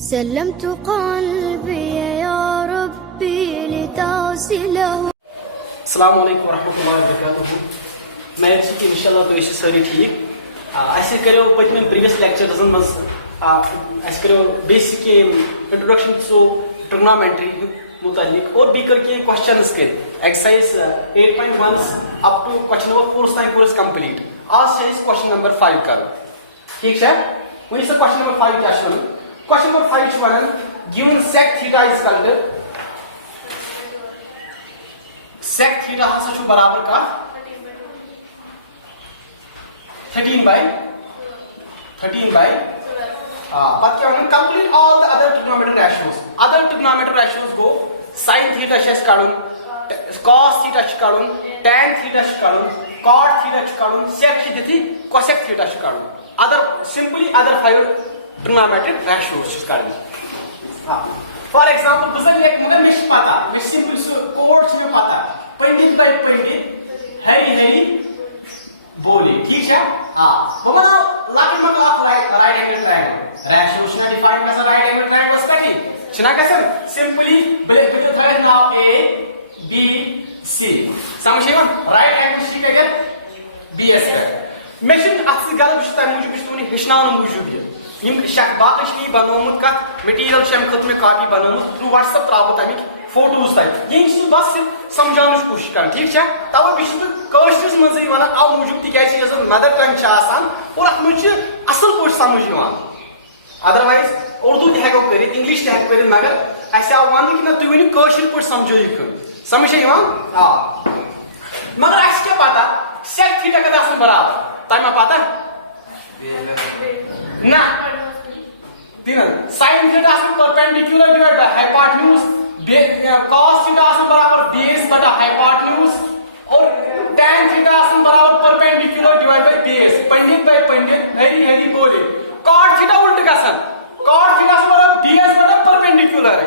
سلمت قلبي يا ربي لتغسله. अस्सलाम वालेकुम रहमतुल्लाहि व बरकातुहू। मैं कि इंशाल्लाह तो इस सारी ठीक ऐसे करो पत्म प्रीवियस लेक्चर्स मज ऐसे करो बेसिक इंट्रोडक्शन टू ट्रिग्नोमेट्री मुतालिक और भी करके क्वेश्चंस कर exercise 8.1 up to question number 4 तक कोर्स कंप्लीट। आज से इस क्वेश्चन नंबर 5 कर ठीक है। वही से क्वेश्चन नंबर 5 क्या है? क्वेश्चन नंबर 5 छ वनन given sec theta is called sec theta हसा छु बराबर का 13 by but क्या वनन complete all the other trigonometric ratios. Other trigonometric ratios गो sin थीटा छ काढून, cos थीटा छ काढून, tan थीटा छ काढून, cot थीटा छ काढून, sec छ दिती cosec थीटा छ काढून। Other simply other 5 trigonometric ratios छ काढून। हां फॉर एग्जांपल बुझल एक मगर मिश पता मिश सिंपल कोड्स में पता पंडित बाय पंडित हेरी बोली ठीक है। हां वो मतलब लाकिन मतलब राइट एंगल ट्रायंगल रेशियो शना डिफाइन कैसा राइट एंगल ट्रायंगल कटी शना कैसे simply with the now A B C समझिए राइट एंगल शी के बी एस का मेशिन अस गल बिस्ता मूजूब बिस्तुनी हिशनान मूजूब यम शक बाकी बनोमुत कत मटीरियल शम खत में कॉपी बनोमुत थ्रू व्हाट्सएप त्राव तमिक फोटोज तक ये बस समझाने कोशिश कर ठीक है। तब बह कशरस मजे वन अव मूजूब तिज मदर टंग और अत मज असल पे समझ अदरवाइज उर्दू तको कर इंग्लिश तक कर मगर अस आव वन कि तुम वन कशर पे समझो यह समझ मगर अस क्या पता sec थीटा कत बराबर तमें पता ना तीन sin theta perpendicular divide by hypotenuse cos theta बराबर बेस बटा हाइपोटेन्यूज और tan थीटा बराबर परपेंडिकुलर डिवाइड बाय बेस पंडित बाय पंडित हेरी बोले cot थीटा उल्ट गसन cot थीटा बराबर बेस बटा परपेंडिकुलर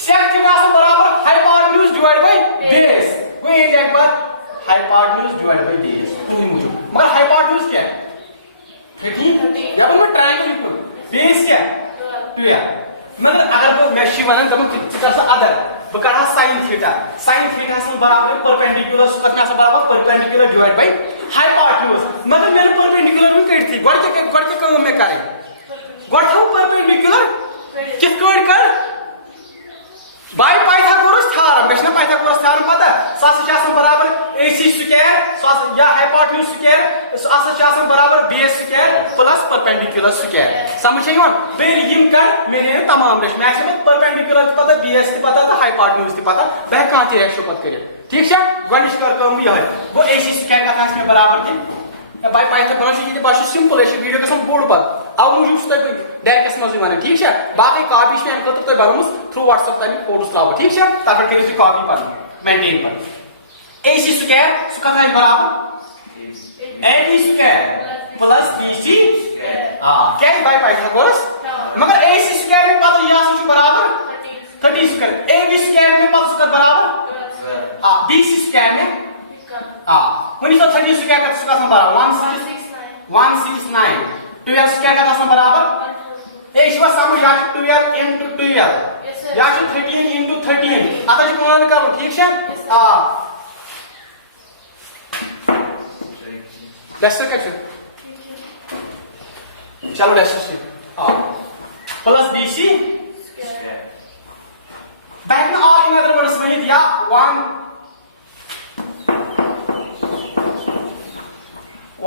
sec थीटा बराबर हाइपोटेन्यूज डिवाइड बाय बेस कोई एक बात हाइपोटेन्यूज डिवाइड बाय बेस तुम मुझे मगर हाइपोटेन्यूज क्या है 13 या मैं ट्रायंगल बेस क्या 12 मतलब अगर वो मेशी वन तब कर अदर बह कर sin थीटा बराबर परपेंडिकुलर कत बराबर परपेंडिकुलर डिवाइड बाय हाइपोटेन्यूज मगर मेरे परपेंडिकुलर में कट थी गड के काम में करे गड थो परपेंडिकुलर किस कोड कर बाय पाइथागोरस थ्योरम मेशना पाइथागोरस थ्योरम पता सास बराबर ac स्क्वायर या हाइपोटेन्यूज स्क्वायर सास बराबर base square plus perpendicular square समझ बे यम कर मेरे तमाम रेश मैक्सिमम परपेंडिकुलर पता बेस पता तो हाइपोटेन्यूज पता बह कह रेशो पत कर ठीक है। गणित कर कम यह गो ac स्क्वायर कत में बराबर थी बाय पाइथागोरस ये बस सिंपल वीडियो गसन बोड़ पत अव मूजूब डायरेक्टस मज वन ठीक है। बाकी कॉपी खुद बनमुस थ्रू व्हाट्सएप तमिक फोटोस त्राव ठीक है। तब करो कॉपी पर मेंटेन पर ac स्क्वायर कत बराबर ab स्क्वायर प्लस bc क्या बाय पाइथागोरस मगर ac स्क्वायर में पता यह बराबर 30 स्क्वायर ab स्क्वायर में पता बराबर bc स्क्वायर में वही तो 30 स्क्वायर का बराबर 169 12 स्क्वायर का बराबर ए समझ 12 into 12 या 13 into 13 आता गुणन करूँ ठीक है। डस्टर क्या चलो डस्टर से प्लस bc बैक में और इन अदर वर्ड्स में दिया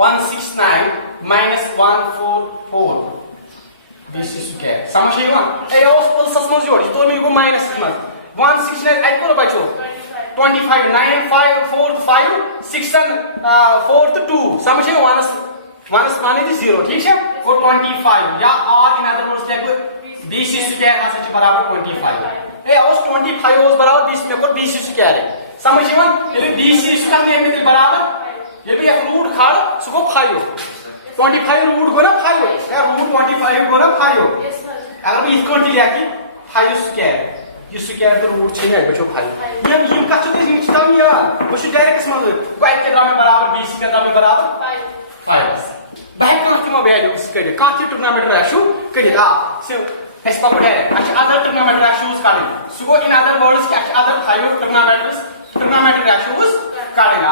169 minus 144 bc स्क्वायर समझ ए ओस प्लस मज जोड़ तो में गो माइनस मज 169 आई को बचो 25 9 and 5 4 5 6 and 4 2 समझ माइनस माने 0 ठीक है और 25 या और इन अदर वर्ड्स लिख bc स्क्वायर हसे बराबर 25 ए ओस 25 ओस बराबर 20 में को bc स्क्वायर है समझ ये bc स्क्वायर में बराबर ये भी एक रूट खाड़ सुको 5 25 रूट गो ना 5 रूट 25 गो ना 5 अगर भी इसको लिया कि 5 स्क्वायर ये स्क्वायर तो रूट छे है बच्चों 5 यम का चते इन चिताम या वो डायरेक्ट समझ को एक के में बराबर bc के में बराबर 5 बाहर का वैल्यू उसके लिए का ट्रिग्नोमेट्री रेशियो कड़ी Let's pop it direct. Other trigonometric ratios cutting. So in other words, other 5 trigonometric ratios cutting.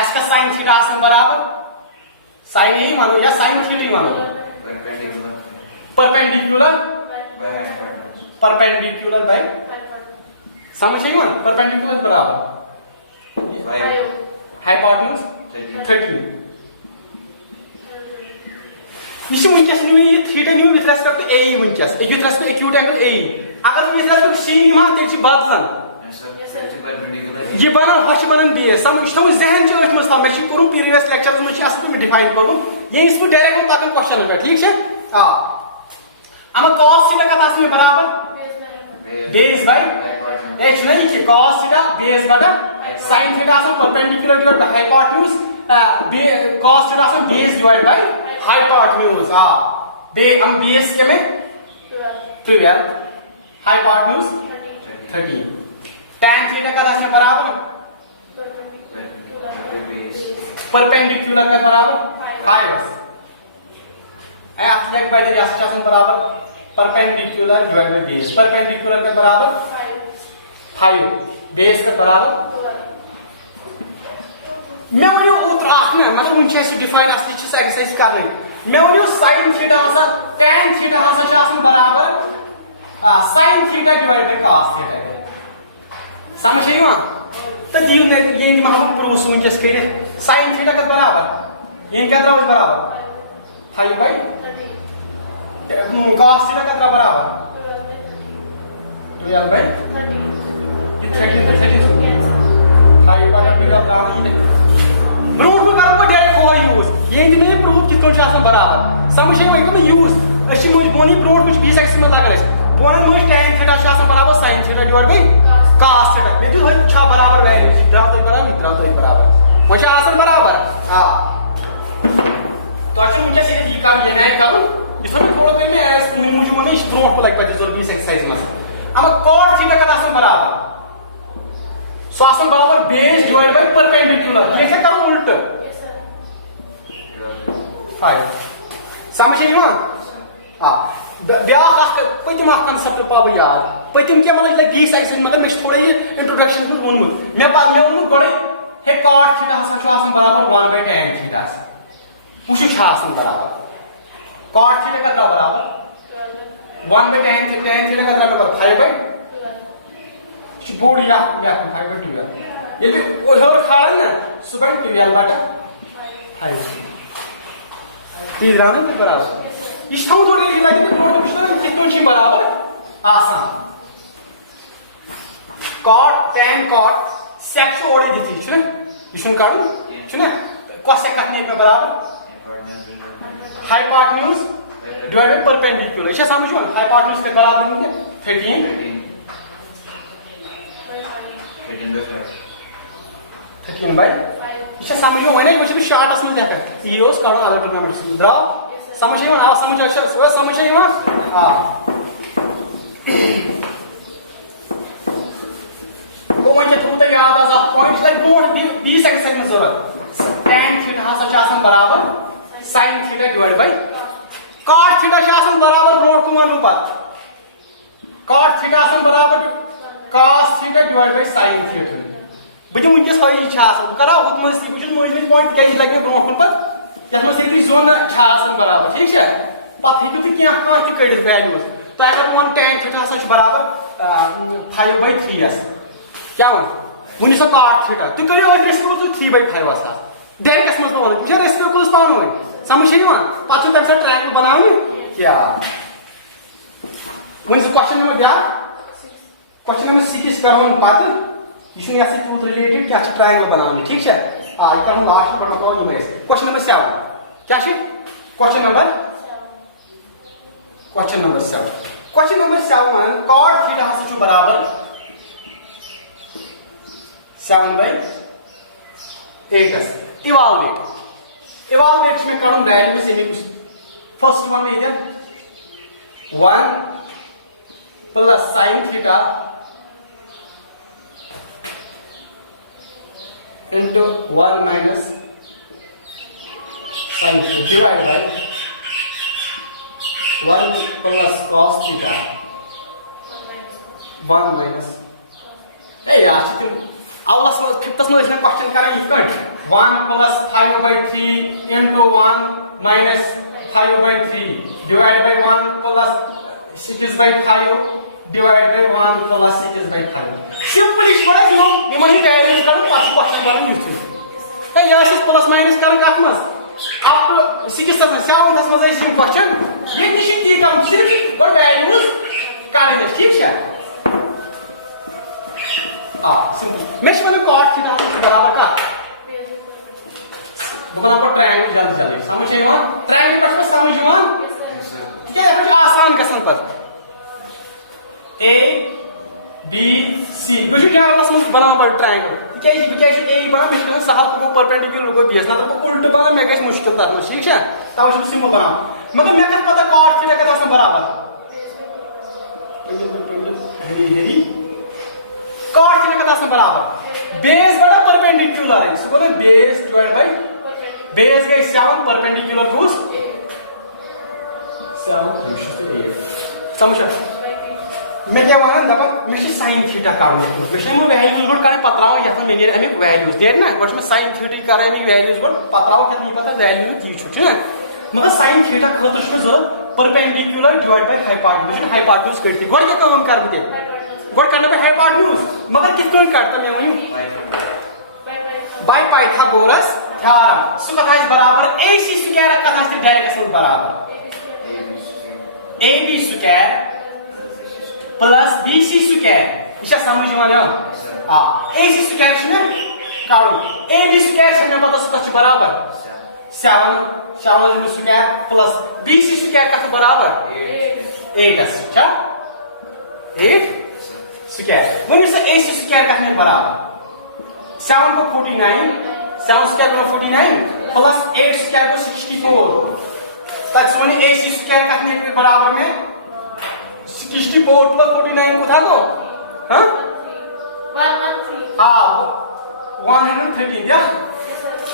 इसका sin theta आसन बराबर sin यही मानो या sin theta ही मानो perpendicular by समझ ही मान perpendicular बराबर hypotenuse 13. This is winches new theta new with respect to A winches. With respect to acute angle A. अगर with respect to C मान तेज बात ये बना हश बनन बी सम इस तो जहन जो इस मसला में करूं प्रीवियस लेक्चर्स में असल में डिफाइन करूं ये इस पर डायरेक्ट हम पकड़ क्वेश्चन पे ठीक है हां हम cos थीटा का तास में बराबर बेस बाय h नहीं कि cos थीटा बेस बटा sin थीटा से perpendicular divide by hypotenuse cos theta से बेस डिवाइड बाय हाइपोटेन्यूज बे हम बेस के में 12 हाइपोटेन्यूज 13 tan थीटा का दास में बराबर परपेंडिकुलर का बराबर 5 एफ बाय द एस्टेशन बराबर perpendicular divide by base perpendicular का बराबर 5 बेस का बराबर मैं वनियो उतर आखना मतलब उनसे डिफाइन असली चीज एक्सरसाइज कर रही मैं वनियो sin थीटा हसा tan थीटा हसा आसन बराबर sin theta divide by cos theta समझे मा तो दियो ने ये महब प्रूफ सुनचस करित sin थीटा का बराबर ये क्या तरह बराबर 5 बाय 30 cos थीटा का तरह बराबर 12 बाय 30 5 बाय 12 प्रूफ में करो डायरेक्ट हो यूज ये में प्रूफ किस कोन आसन बराबर समझे मा ये यूज अच्छी मुझे बोनी प्रूफ कुछ 20 एक्स में लगा बोनन मुझे tan थीटा आसन बराबर sin theta divide by cos theta में तो छा बराबर वैल्यू इधर तो बराबर मुझे आसन बराबर हां तो अच्छी मुझे से ये काम ये नहीं करूं इसमें थोड़ा पे में एस मुझे मन इस प्रूफ को लाइक बाय जोर 20 एक्सरसाइज में हम cot थीटा का आसन बराबर सो आसन बराबर बेस डिवाइड बाय परपेंडिकुलर ये से करो उल्टा यस सर 5 समझ नहीं हुआ हां ब्याह पतिम कंसेप्ट पाव याद पतिम क्या मतलब लाइक 20 एक्सरसाइज मगर मैं थोड़ा ये इंट्रोडक्शन में वोनमुत मैं वोनमुत गडे हे cot थीटा आसन बराबर 1 बाय tan थीटा उसी आसन बराबर cot थीटा का बराबर 1 बाय tan थीटा का बराबर 5 बाय बोर्ड या मैं 5 बाय 2 ये भी और खाल ना सुबह 12 बाटा 5 तीन राउंड में बराबर इस थाउ थोड़ी लगी तो नोट कुछ तो कितने छी बराबर आसान cot tan cot sec ओडे देती है ना इशन काढू है ना cosec कटने में बराबर हाइपोटेन्यूज डिवाइड बाय परपेंडिकुलर इसे समझो हाइपोटेन्यूज के बराबर नहीं है 13 बाय इसे समझो वने कुछ भी शॉर्ट असमें देखा ईओस काढून आदर टूर्नामेंट्स ड्रा समझे ना समझो अच्छा समझे ना हां वो मुझे थोड़ा याद आ पॉइंट्स लाइक 20 सेकंड में जरूरत tan थीटा हसा आसन बराबर sin theta divide bye cot theta आसन बराबर ब्रोड को मानू पात cot थीटा आसन बराबर cos theta divide by sin theta बजे मुझे सही आसन करा हुत मसी कुछ मुझे पॉइंट क्या लगे ब्रोड को पर यानी से जोन आसन बराबर ठीक है पत हेतु कि क्या कड़ित वैल्यूज तो अगर वन tan थीटा हसा बराबर 5 बाय 3 आस क्या one one so cot theta तो करियो रेसिप्रोकल 3 बाय 5 आस डायरेक्ट मस वन ये रेसिप्रोकल पान हो समझ नहीं वन पाछो तम से ट्रायंगल बनाओ क्या वन से क्वेश्चन नंबर क्या क्वेश्चन नंबर 6 इस पर हम पाते इसमें ऐसे ट्रूथ रिलेटेड क्या ट्रायंगल बनाओ ठीक है हां ये हम लास्ट में बताओ ये में क्वेश्चन नंबर 7 क्या है क्वेश्चन नंबर 7 cot थीटा हसे बराबर 7 बाय 8 इवैल्यूएट में करूं वैल्यू में से कुछ फर्स्ट वन इधर 1 plus sin theta into 1 minus sin theta divided by 1 plus cos theta 1 minus hey yaar Allah समझ कितना समझ इसमें क्वेश्चन करें इसका 1 plus 5/3 into 1 minus 5/3 divided by 1 plus 6/5 divided by 1 plus 6/5 simple इस बड़ा जो निमनी वैल्यूज करो पांच क्वेश्चन करो यूज है ये ऐसे प्लस माइनस कर कत मस अप टू 6 7 7 मस ऐसे क्वेश्चन ये निश की कम सिर्फ बड़ वैल्यूज करें ठीक है सिंपल मेश में cot थीटा बराबर का बुकला को ट्रायंगल जल्दी जल्दी समझ आया ट्रायंगल पर समझ आया क्या है कुछ आसान गसन पर A B C कुछ क्या मतलब बराबर ट्रायंगल क्या है A बना मुश्किल सहल को परपेंडिकुलर को बेस ना तो उल्ट बना मैं कैसे मुश्किल था ठीक है तब से सिंपल बना मतलब मैं क्या पता cot थीटा का तो बराबर cot थीटा का तो बराबर बेस बड़ा परपेंडिकुलर है इसको बोलते बेस डिवाइड बाय बेस गई 7 परपेंडिकुलर टू 7 समझ मैं क्या वहां दपन मैं sin थीटा काम लेता हूं मैं वैल्यूज गुड करे पत्राओ यहां में नेर हमें वैल्यूज देर ना और मैं sin थीटा करे हमें वैल्यूज गुड पत्राओ क्या नहीं पता वैल्यू की छु ना मगर sin थीटा खतर छु जरूरत परपेंडिकुलर डिवाइड बाय हाइपोटेन्यूज करती गोड क्या काम कर बते गोड करने पे हाइपोटेन्यूज मगर किस कोण काटता मैं वही बाय पाइथागोरस थ्योरम सो कथा इज बराबर AC स्क्वायर का कथा से डायरेक्ट से बराबर AB square plus BC square इसे समझ में आया हां AC स्क्वायर छने काढो AB स्क्वायर छने पता सक बराबर 7 स्क्वायर प्लस BC स्क्वायर का बराबर 8 अच्छा 8 square when is AC square का बराबर 7 को 49 7 स्क्वायर को 49 प्लस 8 स्क्वायर को 64 that's when AC स्क्वायर का बराबर में 64 plus 49 को था को हाँ 113 हाँ 113 या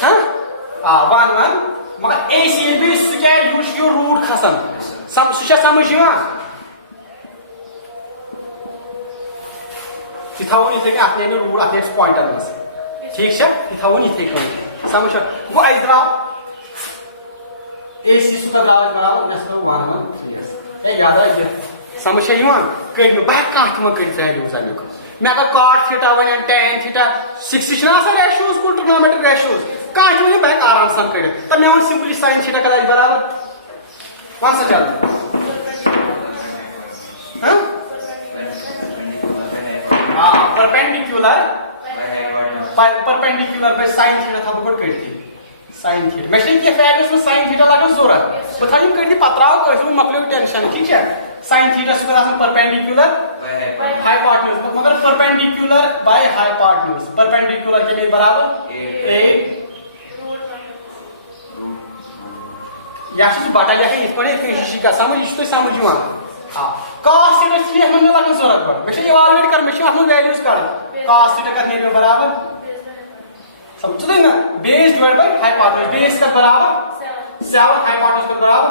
हाँ 1 मगर AC भी स्क्वायर यूज कियो रूट खसन सुशा समझ यवा तिथावन इथे के आपने ने रूट आपने पॉइंट आना ठीक है तिथावन इथे को समझ वो आइद्रा AC सुका बराबर नसको 1 ए याद है समझ यवा कल में बाय काट में कल वैल्यूज आने को मैं अगर cot theta one tan theta 6 ना सर रेशियोज को ट्रिग्नोमेट्रिक रेशियोज काट में बाय आराम से कर तब मैं सिंपली sin थीटा का बराबर कौन सा चल हां परपेंडिकुलर बाय sin थीटा था बकोट करती sin थीटा मैं कि वैल्यूज में sin थीटा लगा जरूरत बताइए करती पत्राओ को इसमें मतलब टेंशन ठीक है sin थीटा स्क्वायर आसन परपेंडिकुलर बाय हाइपोटेन्यूज मगर परपेंडिकुलर बाय हाइपोटेन्यूज परपेंडिकुलर के में बराबर 8 याशी बाटा जाके इस पर एक का समझ तो समझ हुआ हां cos थीटा इसलिए हमें लगा जरूरत पड़ मैं इवैल्यूएट कर मैं हम वैल्यूज कर cos थीटा का में बराबर समझ ना base divide by hypotenuse base का बराबर 7 हाइपोटेन्यूज का बराबर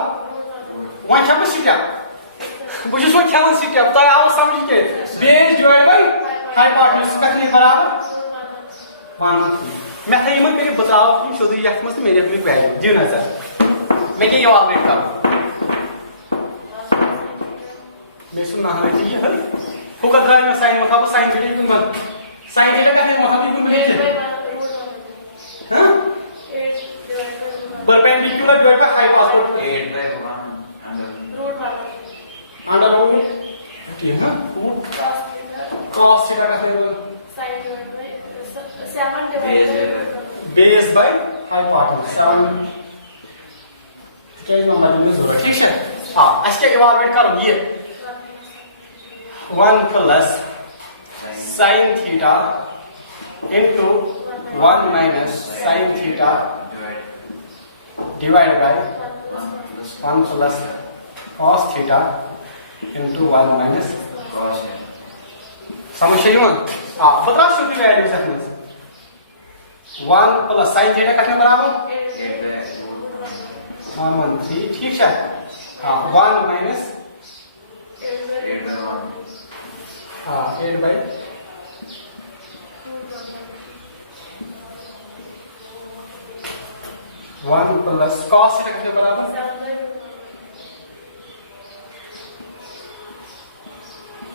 वन छप सीटा बुझस वो खेलन सीटा तो आओ समझ के बेस डिवाइड बाय हाइपोटेन्यूज का में बराबर 1 मैं था यमन के बताओ कि शुद्ध यह मत मेरे में वैल्यू जी ना सर मैं ये इवैल्यूएट कर मैं सुनना है कि है वो कदरा में साइन होता है साइन थीटा को साइन थीटा का होता है तुम ले हां perpendicular divide by hypotenuse 8 by 1 under root ठीक है cos थीटा का sin divide by 7 divide base by hypotenuse 7 क्या नंबर यूज हो रहा है ठीक है हां इसके इवैल्यूएट करो ये 1 plus sin theta into 1 minus sin theta divided by 1 plus cos theta into 1 minus cos theta समझ रही हो हां बता शुद्ध वैल्यू सकते 1 plus sin theta कितना बराबर 113 ठीक है 1 minus 8 by 1 plus cos theta के बराबर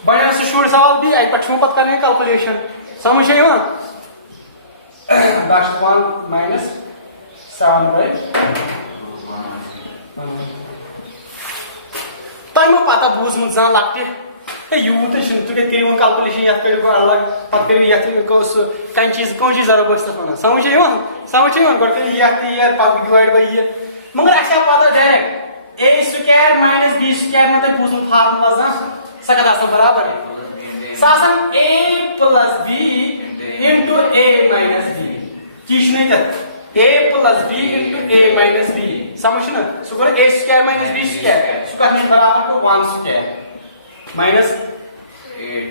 बढ़िया से शुरू सवाल भी आई पक्षों पत करने कैलकुलेशन समझ आई हो दाश 1 minus 7 by तय मा पता बूझमुत जान लगते यूत तुम करो कैलकुलेशन ये करो अलग पे करो ये कहीं चीज कौन चीज जरा बस वन समझ गो ये डिवाइड बाई ये मगर अच्छा पता डायरेक्ट ए स्क्वायर माइनस बी स्क्वायर में बूझमुत फार्मूला जान सह कत बराबर सह ए प्लस बी इंटू ए माइनस बी तीन ए प्लस बी इंटू ए माइनस बी समझ ना सह गो ए स्क्वायर माइनस बी स्क्वायर सह कत बराबर गो 1 स्क्वायर minus 8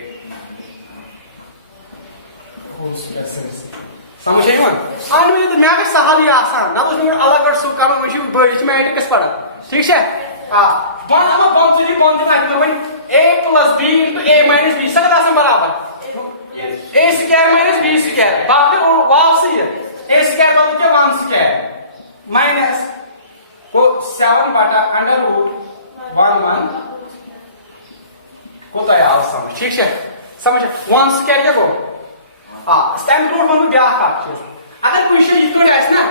समझ आई वन आन में तो मैं सहल ये आसान ना तो मैं अलग कर सु कर मैं बड़ी मैट्रिक्स पढ़ा ठीक है हां वन हम बन one a plus b into a minus b सगळं असं बराबर a square minus b square बाकी वापस ये a square बदल के 1 square minus को 7 बटा अंडर रूट 1 को तैयार समझ ठीक है समझ 1 स्क्वायर क्या गो हां स्टैंड रूट मन ब्या का चीज अगर कोई शे इक्वल है ना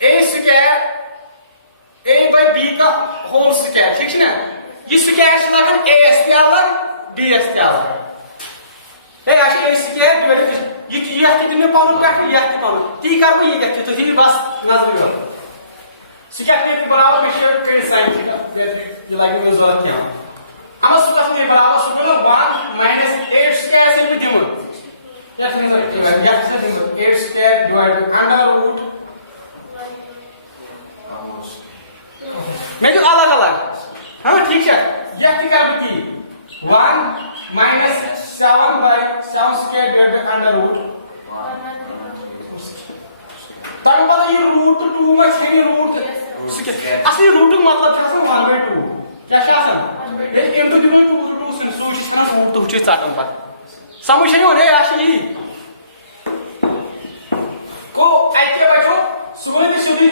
a square a by b का होल स्क्वायर ठीक है ना ये स्क्वायर से लगन a स्क्वायर लग b स्क्वायर ए आशी a स्क्वायर डिवाइड ये कितने पावर का ये पावर ती कर ये कहते तो ये बस नजर लो स्क्वायर के बराबर में शेयर कर साइन थीटा ये लाइन में जरूरत क्या हम सुबह में बराबर सुबह 1 minus 8 square से भी दिमो या फिर या से दिमो 8 square divided under root मैं जो अलग अलग हां ठीक है ये क्या करती 1 minus 7 by 7 square divided under root तब पता ये रूट 2 में छे रूट असली रूट का मतलब क्या है 1/2 क्या शासन ये इनटू दिनो 2 sin सूच ना रूट तो चीज चाटन पर समझ नहीं होने आशी को ऐके बैठो सुबह की सुबह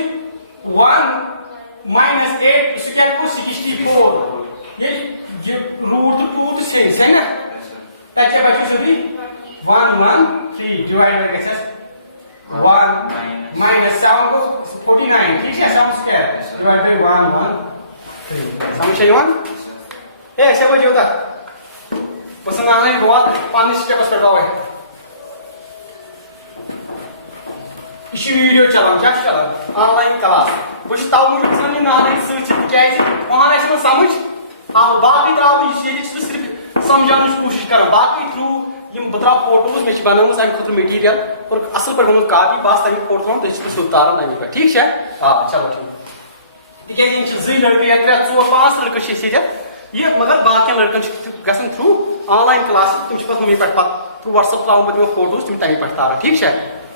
1 minus 8 स्क्वायर को 64 ये रूट 2 तो सेम है ना ऐके बैठो सुबह 1 1 3 डिवाइड बाय कैसे 1 minus 7 को 49 ठीक है 7 स्क्वायर डिवाइड बाय 1 1 समझ आई वन ए ऐसे बजे होता पसंद आने बहुत 5 स्टेप पर है इसी वीडियो चलान क्या चलान ऑनलाइन क्लास बस ताऊ मुझे पसंद ना है सर्च क्या है वहां ऐसे में समझ हां बाकी त्राव ये सिर्फ समझाने की कोशिश कर बाकी थ्रू ये बतरा फोटोज में बनाऊंगा साइन खतर मटेरियल और असल पर हम काफी पास तक फोटो तो इसको सुतारा नहीं पे ठीक है हां चलो ठीक ये जी लड़के या 3 4 5 लड़के सीधे ये मगर बाकी लड़कन गसन थ्रू ऑनलाइन क्लास तुम पत मम्मी पे थ्रू व्हाट्सएप त्राव बत फोटोज तुम तमी पे तारा ठीक है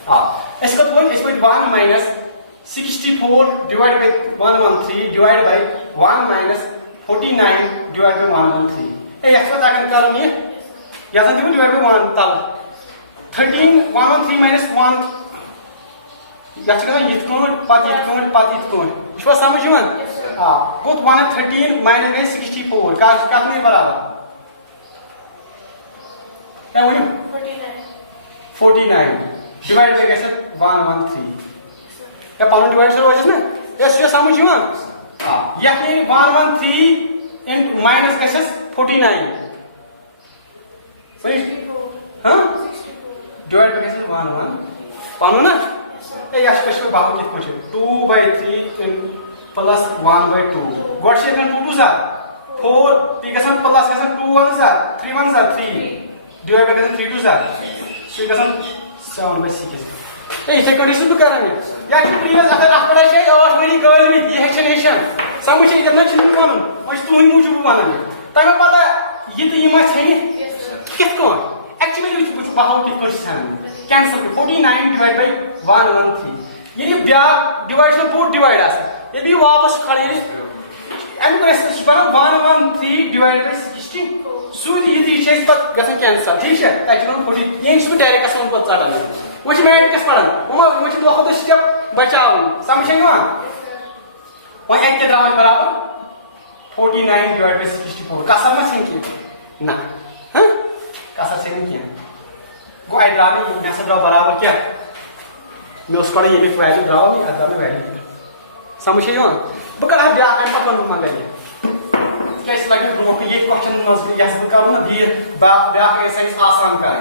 हां इसको तो 1 minus 64 divided by 113 divided by 1 minus 49 divided by 113 A extra ताकन करम ये या जन divided by 1 तल 13 113 minus 1 या चीज ये कोड पाती इसको समझ वन हां को 113 minus 64 का कितने बराबर क्या हुई 49 डिवाइड बाय कैसे 113 क्या पावर डिवाइड से हो जाए ना ये समझ वन हां या 113 इन माइनस कैसे 49 सही हां डिवाइड बाय कैसे 1 पानो ना ए या स्पेशल बाबू कित पछे 2/3 इन प्लस 1/2 गॉट से 2 2 जा 4 p कैसे प्लस कैसे 2 1 जा 3 1 जा 3 डिवाइड बाय कैसे 3 2 जा so कैसे 7/6 ए इसे कंडीशन तो करेंगे या कि प्रीवियस अगर आपका शे और मेरी गर्ल में ये एक्सप्लेनेशन समझ ये कितना छिन वन और तू ही मुझे वन तब पता ये तो ये मत है किस को एक्चुअली कुछ बाहर किस को कैंसिल 49 डिवाइड बाय 113 ये ब्या डिवाइड से बोर्ड डिवाइड आसे ये भी वापस खड़ी अमुक रेसिपी बना 113 डिवाइड बाय 60 सूद ये पत गसन कैंसल ठीक है तक 40 ये डायरेक्ट गसन पत चढ़ान वो मैट्रिक्स पढ़ान वो दो खुद स्टेप बचाव समझ वो एक द्राव बराबर 49 डिवाइड बाय 64 कसर मत ना हाँ कसर से कह गो अ द्राव मे द्राव बराबर क्या मे कड़ ये वैल्यू द्राव मे द्राव वैल्यू समझ बह कर ब्या अम पे वन मगर यह क्या लगे ब्रो ये क्वेश्चन मज बह कर ब्या आसान कर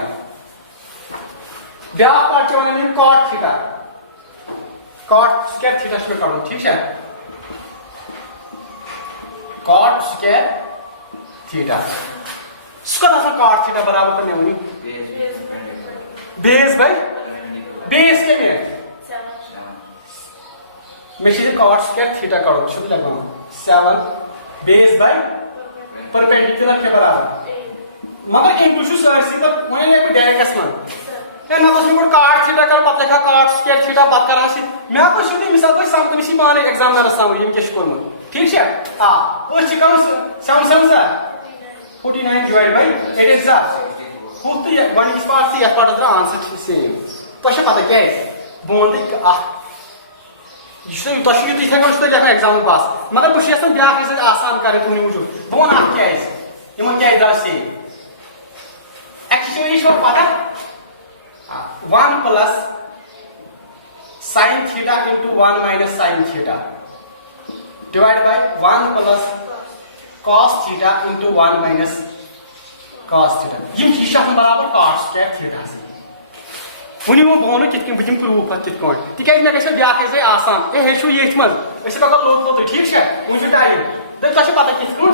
ब्या पार्ट क्या one cot theta cot square theta कड़ ठीक है cot square theta cot theta बराबर कर वन बेस बाय बेस क्या मे कॉट स्क्वायर थीटा कड़ो लगभग 7 बेस बाय परपेंडिकुलर के बराबर मगर इम्पू सी वो डायरेक्टस मन ना मे कॉट थीटा कर पता लिखा कॉट स्क्वायर थीटा पत कर मे मिसाल पे समझ पाने एग्जामिनरस समझ यम क्या कोर्मुत ठीक है हाँ सम 49 डिवाइड बाय 8 is हु तो वन पार्ट से यथ पार्ट आंसर सेम तुम पता क्या बह वन तुम लिखा एग्जाम पास मगर बस ब्या आसान कर तुम मूजूब बह वन क्या क्या द्रा सेम एक्चुअली पता 1 plus sin theta into 1 minus sin theta divide bye 1 plus cos theta into 1 minus cos theta यह बराबर cos स्क्वायर थीटा वन वो बह कित बह दिम प्रूफ पे तिथ तिक मे गई ब्या आसान ए हेचु ये मज लोत लोत ठीक है वो टाइम तुम पता कित वो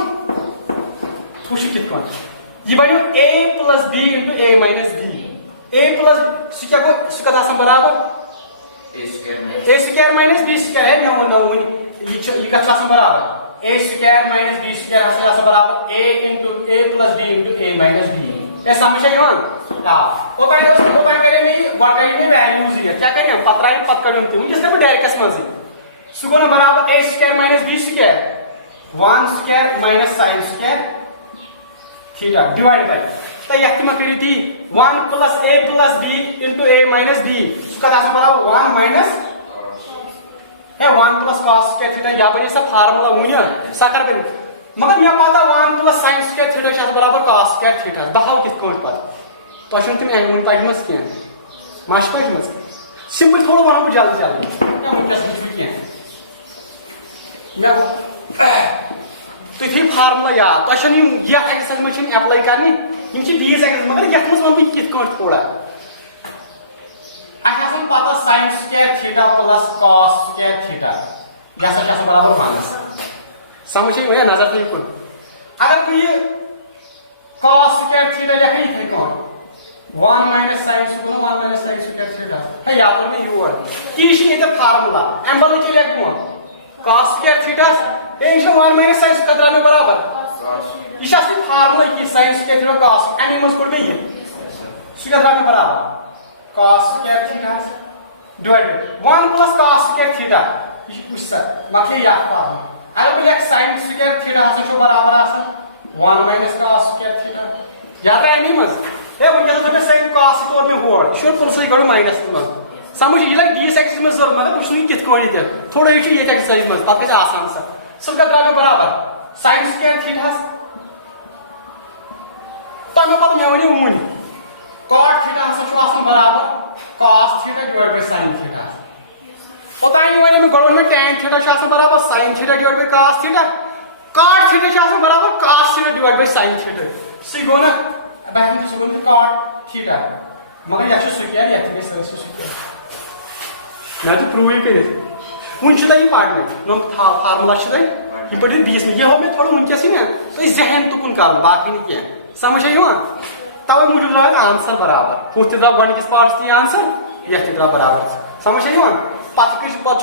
कित यह बनो a plus b into a minus b a plus क्या गो सह बराबर a square minus b square है ना वो यह कत बराबर a square minus b square बराबर a into a plus b into a minus b ये समझ हाँ वो करे वैल्यूज क्या करें पत कड़म तुम डायरेक्टस मज सह गो बराबर a square minus b square 1 square minus sin square theta divide bye तो यह करू ती 1 plus a plus b into a minus b सह बराबर 1 minus 1 plus cos square theta या बनी सा फार्मूला वन सह कर बन मगर मे पता 1 प्लस sin स्क्वायर थीटा बराबर cos स्क्वायर थीटा बह कित पे तुम तुम वन पढ़म कह मा पढ़म सिंपल थोड़ा वन बह जल्दी जल्दी तुम थी फार्मूला याद तुम यह एक्सरसाइज में एप्लाई करनी बीस एक्सरसाइज मगर ये वन बह कित थोड़ा पता sin square theta plus cos square theta यह बराबर 1 समझ वह नजर तो युन अगर बह यह cos स्क्वायर थीटा लिख इथे 1 minus sin 1 minus sin square theta है याद रखना योर ये फार्मूला अम बल के लिख cos स्क्वायर थीटा ये 1 माइनस sin कदरा में बराबर यह फार्मूला ये sin स्क्वायर थीटा cos अमी मज कोड़ मे यह कदरा में बराबर cos square theta divided 1 plus cos square theta मकल या फार्मूला अगर बह लिख sin स्क्वायर थीटा बराबर 1 माइनस cos स्क्वायर थीटा याद अमी मज है वनस sin cos तोर मे होड़ यह पुलस कड़ो माइनस मज समझ यह लगे डीएस एक्सरसाइज मज जरूरत मगर बह कित थोड़ा ये एक्सरसाइज मज पे गई आसान सह द्रा मे बराबर sin स्क्वायर थीटा तुम पे मे वन वन cot थीटा बराबर cos theta divide by sin theta ओतान वन गो वन tan थीटा बराबर sin theta divide by cos theta cot theta बराबर cos theta divide by sin theta सह गो ना सह गो cot थीटा मगर यह स्क्वायर यह ना तो प्रूव कर वन तुम पढ़ने नम फार्मूला यह पढ़ 20 में यह हो मैं थोड़ा वनकस ना तो जहन तुकुन कर बाकी नहीं कह समझ तवे मूजूब द्रा आंसर बराबर हु द्रा गस पार्ट ती आंसर यह द्रा बराबर समझ पे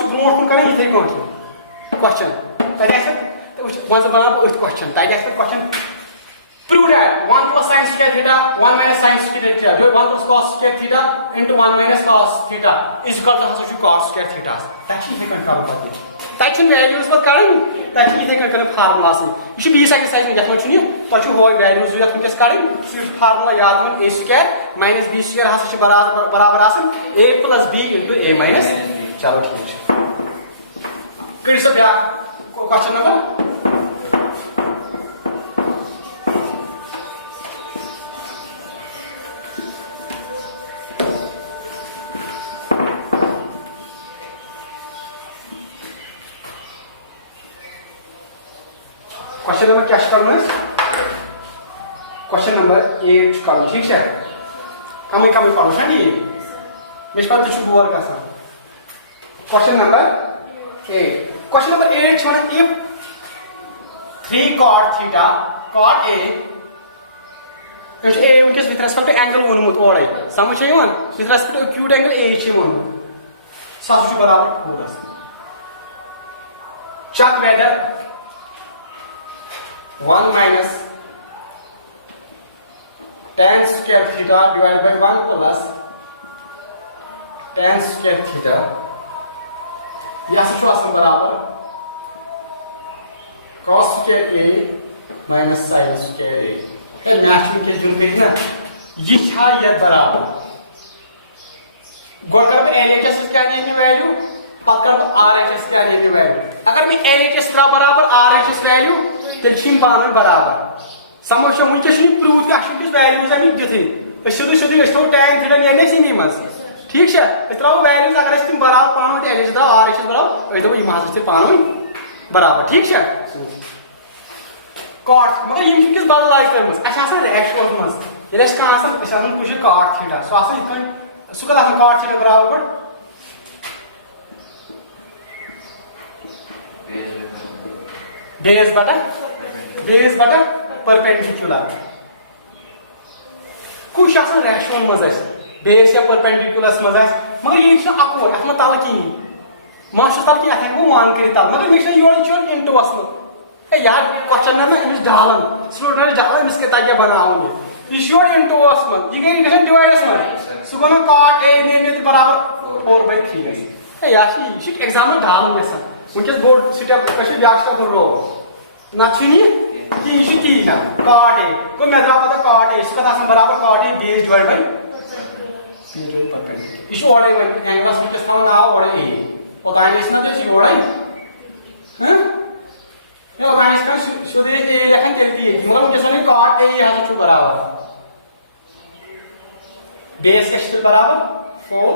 ब्रो कुन कर इथे क्वेश्चन वन बना अथ क्वेश्चन तक question prove that 1 plus sin square theta 1 minus sin square theta 1 plus cos square theta into 1 minus cos theta is equal to cos square theta that is equal to तक values पे कड़ी तक इथे कन formula यह बीस exercise ये तुम हो वैल्यूज वस कड़ी सह फार्मुला याद वन ए स्क्वायर माइनस बी स्क्वायर हसा बराबर ए प्लस बी इंटू ए माइनस चलो ठीक कर सो ब्या क्वेश्चन नंबर क्वेश्चन नंबर क्या कर क्वेश्चन नंबर 8 कर ठीक है कम कर मे पे बोर ग क्वेश्चन नंबर 8 क्वेश्चन नंबर 8 वन if 3 cot theta cot a वनस विथ रेस्पेक्ट टू एंगल वोनमुत ओरे समझ with respect to acute angle A वोनमुत सह बराबर check whether 1 minus tan square theta divided by 1 plus tan square theta यह बराबर cos square a minus sin square a math में क्या ना यह बराबर गोल LHS क्या नहीं वैल्यू पकड़ RHS क्या नहीं वैल्यू अगर मैं LHS त्रा बराबर RHS वैल्यू तेल पान बराबर समझ वनस प्रूव कि वैल्यूज अमिक दिथे सीधे थो टैन थीटा नी मज ठीक है त्रो वैल्यूज अगर तुम बराबर पान L H draw R H draw दो पान बराबर ठीक है कॉट मगर यम बदल आई कर रेशो मज कुछ कॉट थीटा सह कॉट थीटा बराबर बेस बटा परपेंडिकुलर कुछ रेशो मज बेस या परपेंडिकुलर मज मगर ये अकोर अत तल कहें माश तल कहें हेको वन कर तल मगर मे योर इंटोस मज यार क्वेश्चन ना अमिस डालन स्टूडेंट डालन अमिस के तक बनाऊन यह योर इंटोस मज यह गई डिवाइडस मज सह गो कॉट ए बराबर 4/3 यार एग्जाम डालन गसान वनस बोर्ड स्टेप ब्या स्टेप रो ना ती ना कॉट ए गो मे द्रा पता कॉट ए सह बराबर cot A base divide by perpendicular यह ओडे एंगलस वनस पान नाव ओडे ए ओतान ना तो ओडे ये ओतान कर सुदे ए लेखन तेल मगर वनस कॉट ए हसा बराबर बेस के बराबर 4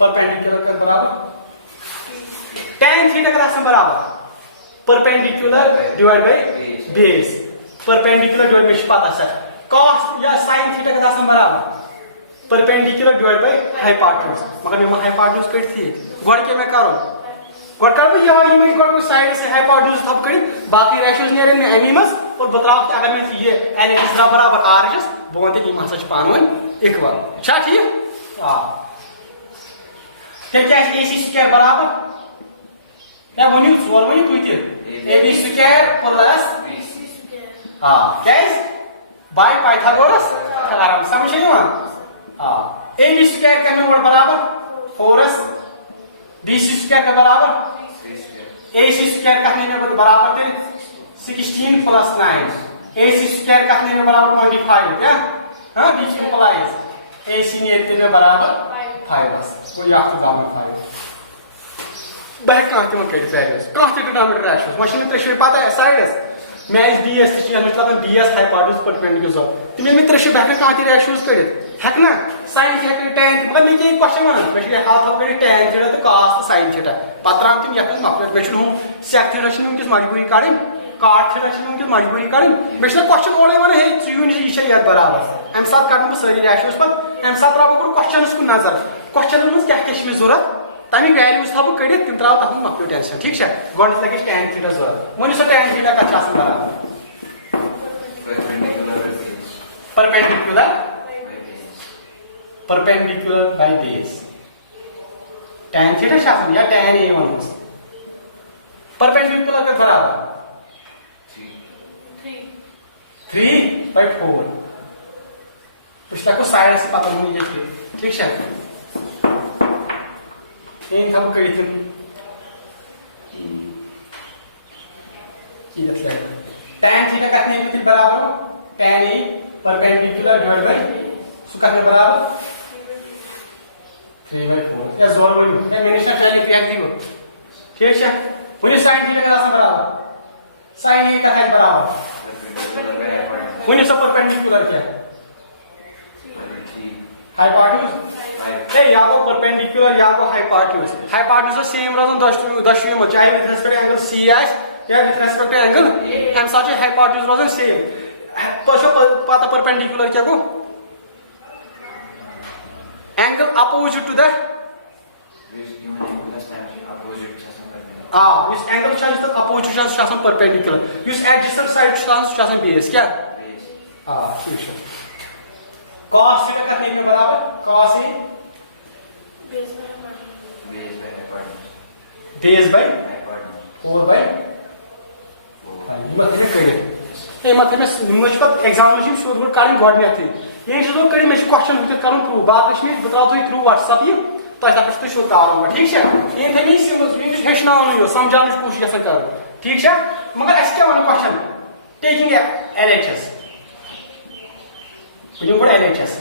परपेंडिकुलर कर बराबर tan थीटा का बराबर perpendicular divide by base perpendicular divide में पता cos या sin थीटा का बराबर परपेंडिकुलर डिवाइड बाय हाइपोटेन्यूज मगर मैं हाइपोटेन्यूज कट थी गोड के मैं करो गोड कर ये गोड साइड से हाइपोटेन्यूज थप कर बाकी रेशियोज नेरन में एमी मस और बतराव कि अगर मैं ये LHS बराबर RHS बह वन यम हसा पान इक्वल छा ठीक हां क्या AC स्क्वायर बराबर क्या वनियो जोर वनियो तुई AB square plus BC square हां क्या बाय पाइथागोरस थ्योरम समझ यहां हां AB स्क्वायर का में बराबर 4s BC स्क्वायर का बराबर AC स्क्वायर का में बराबर 16 प्लस 9 AC स्क्वायर का में बराबर 25 क्या हां BC प्लस AC ने बराबर 5s वो याद रखना 5 बह वैल्यूज डिनोमिनेटर रेशियोज वह त्रे पता साइडस मे BS मतलब BS हाइपोटेन्यूज परपेंडिकुलर तुम मे त्रे बह रेशियोज कड़ ना साइन tan मगर मे क्वेश्चन वन मे हाथ कर tan थीटा तो cos तो sin थीटा पे त्रा तुम ये मकल मे sec थीटा वनस मजबूरी कड़ cot थीटा वनस मजबूरी कड़ मे क्वेश्चन ओडे वन हे यह बराबर अम सात कड़ सारी रेशियोज पे अम सात त्रा बह क्वेश्चन कुन नजर क्वेश्चन मज क्या जरूरत तमिक वैल्यूज थो कड़ तुम त्रा तक मकल टेंशन ठीक है गोड लगे tan थीटा जरूरत वन सो tan थीटा कत बराबर perpendicular by base tan theta या tan a वन परपेंडिकुलर का बराबर 3/4 उसका को साइड से पता होनी चाहिए ठीक है इन हम कड़ी tan थीटा कितने के बराबर tan a perpendicular divide by सो कितने बराबर 3/4 या जोर बनी या मैंने इसका क्या लिखा है देखो ठीक है वही sin थीटा का बराबर sin a का है बराबर वही सब परपेंडिकुलर क्या है हाइपोटेन्यूज ए या को परपेंडिकुलर या को हाइपोटेन्यूज हाइपोटेन्यूज सेम रोजन दशवी में चाहे विद रेस्पेक्ट एंगल सी आस या विद रेस्पेक्ट एंगल हम साथ हाइपोटेन्यूज रोजन सेम तो शो पता परपेंडिकुलर क्या को एंगल अपोजिट टू द इस एंगल चार्ज तो अपोजिट चार्ज परपेंडिकुलर इस एडजेसेंट साइड चार्ज बेस क्या ठीक है cos थीटा का कितने बराबर cos a base by 4 by मत में एग्जाम में शोध गुड करें गॉडनेथ ये शोध करें मैं क्वेश्चन होते कर प्रूव बात में बता तो थ्रू व्हाट्सएप ये तक तो शो तार ठीक है ये थे सिंपल हेचना यो समझाने की कोशिश कर ठीक है मगर अस क्या वन क्वेश्चन टेकिंग LHS वो LHS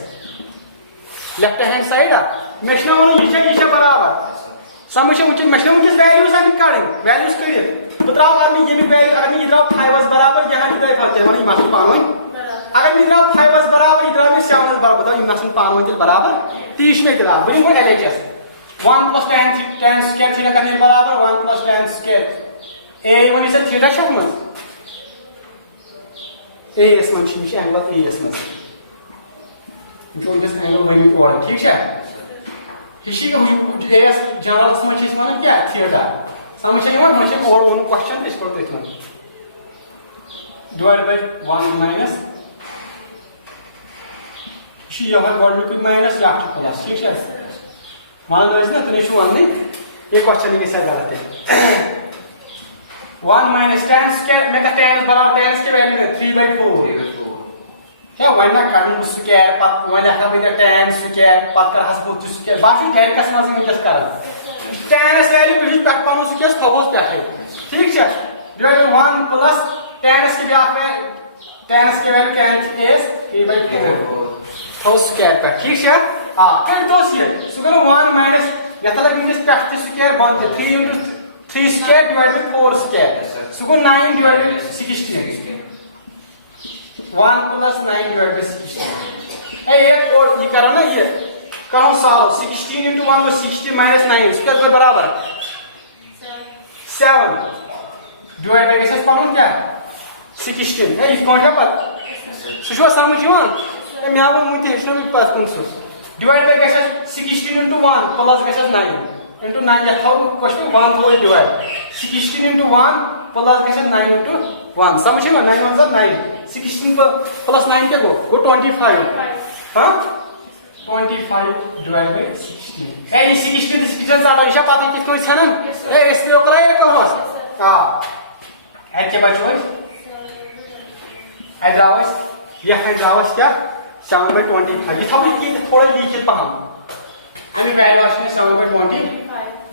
लेफ्ट हैंड साइड मेशना वन ये बराबर समझ मेशना वस वैल्यूज अमिक कड़न वैल्यूज कड़ित बह त्रा अगर ये वैल्यू अगर ये द्राव 5 बराबर यहाँ दिखाई फर्क वन मसल पान अगर ये द्राव 5 बराबर ये द्राव 7 बराबर बताओ ये पान तेल बराबर तीस में द्राव बह वो LHS 1 + tan स्क्वायर थीटा करने बराबर 1 + tan स्क्वायर a वन से थीटा शक में a इस में छी एंगल a इस में जो इस एंगल वही और ठीक है किसी को एस जनरल में चीज माने क्या थीटा समझ नहीं हुआ मुझे और वन क्वेश्चन इस पर देखना डिवाइड बाय 1 माइनस शी यहां वर्ड में माइनस या प्लस ठीक है मान लो इसने तो निशु वन नहीं ये क्वेश्चन के साथ गलत है 1 - tan स्क्वायर में का tan बराबर tan की वैल्यू है 3/4 क्या वरना कानून स्क्वायर पत वना हबे tan स्क्वायर पत कर हसबुत स्क्वायर बाकी कैर कस मज में क्या कर tan वैल्यू बिल पे पानो स्क्वायर थवोस पे है ठीक है डिवाइड 1 + tan की ब्याह पे tan की वैल्यू tan is 3/4 थो स्क्वायर पे ठीक है हां कर दो ये सुगर 1 - यथा लगे इस पे स्क्वायर बनते 3 * 3 square divide by 4 square sugar 9 divide by 16 1 + 9 divide by 16 ये और ये करो ना ये करो सॉल्व 16 * 1 = 60 - 9 इसका कोई बराबर 7 डिवाइड बाय कैसे पाऊं क्या 16 है इस कौन सा बात सुशो समझ यहां ए मैं वो मुझे हेचना भी पास कौन सो डिवाइड बाय कैसे 16 * 1 प्लस कैसे 9 * 9 या हाउ क्वेश्चन 1 तो डिवाइड 16 * 1 प्लस कैसे 9 * 1 समझ में 9 1 9 16 प्लस 9 क्या go 25 हां 25 डिवाइड बाय 16 ए 16 16 साडा इशा पाते किस कोई छनन ए रेस्पे ओकरा ये कहस हां एच के बचो हैदराबाद ये हैदराबाद क्या 7/25 ये थोड़ी की थोड़ा लिखित पहम हमें वैल्यू आशने 7/25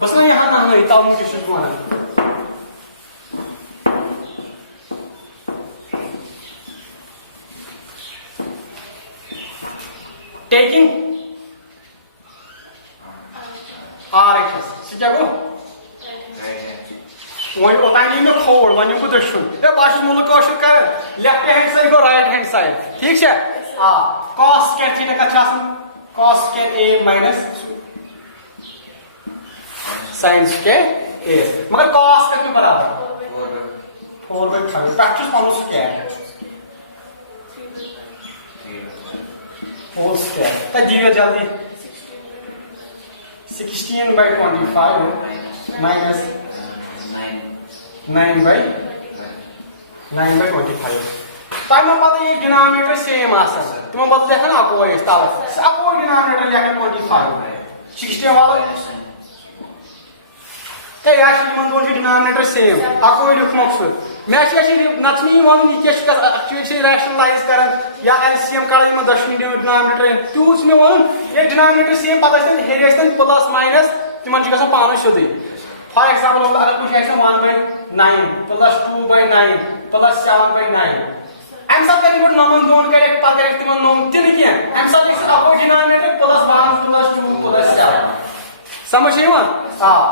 बस ना यहां ना नहीं ताऊ मुझे शुरू होना taking RHS क्या को वही ओतानी में खोड़ वनी को दशुन ये बाश मुल्क कोशिश कर लेफ्ट हैंड साइड को राइट हैंड साइड ठीक है हां cos के थीटा का छासन cos के a माइनस sin के a मगर cos के बराबर 4/5 प्रैक्टिस पाउंड स्क्वायर होल स्क्वायर तो दियो जल्दी 16/25 माइनस 9/25 तब पता ये डिनोमिनेटर सेम आसन तुम बदल देखा ना अपोज तल अपोज डिनोमिनेटर लेखन 25 16 वाला ते यार मन दोन डिनोमिनेटर सेम अपोज लिखमो मैं नचनी वन ये रैशनलाइज कर या एलसीएम कड़न में दशमी डिनोमिनेटर तूज में वन ये डिनोमिनेटर सेम पता हेर प्लस माइनस तिमन पान सोदे फॉर एग्जाम्पल अगर कुछ ऐसे 1/9 प्लस 2/9 प्लस 7/9 एम साथ क्या गुड नॉमन दोन का एक पार एक तिमन नॉम तीन क्या एम साथ इस अपोज डिनोमिनेटर प्लस 1 प्लस 2 प्लस 7 समझ नहीं हुआ हां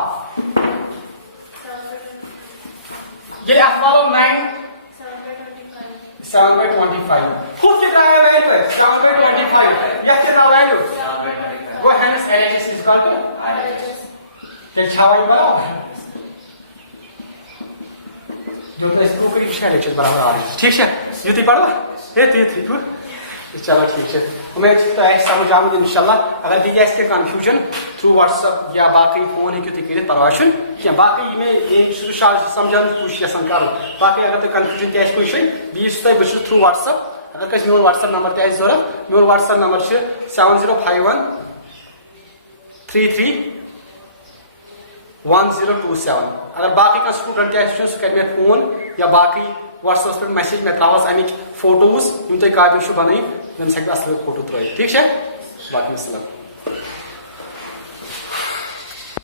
ये अखबार 9 7/25 खुद कितना है वैल्यू है 7/25 या कितना वैल्यू वो hence H is equal to ये छावाई बराबर जो तो इसको कोई विषय लेक्चर बराबर आ रही है ठीक है युति पढ़ो ये तो ठीक है चलो ठीक है उम्मीद तो है समझ आऊंगा इंशाल्लाह अगर दी इसके कंफ्यूजन थ्रू व्हाट्सएप या बाकी फोन है कि कर परवाशन क्या बाकी में ये समझान तुझ कर बाकी अगर तो कंफ्यूजन क्या कोई बीस तो बस थ्रू व्हाट्सएप अगर कस मोन व्हाट्सएप नंबर ते जरूरत मोन व्हाट्सएप नंबर 7051331027 अगर बाकी का स्टूडेंट कर फोन या बाकी व्हाट्सएप पे मैसेज में त्रावस अमिक फोटोज यम तुम कापी बन असल फोटो त्र ठीक है बाकी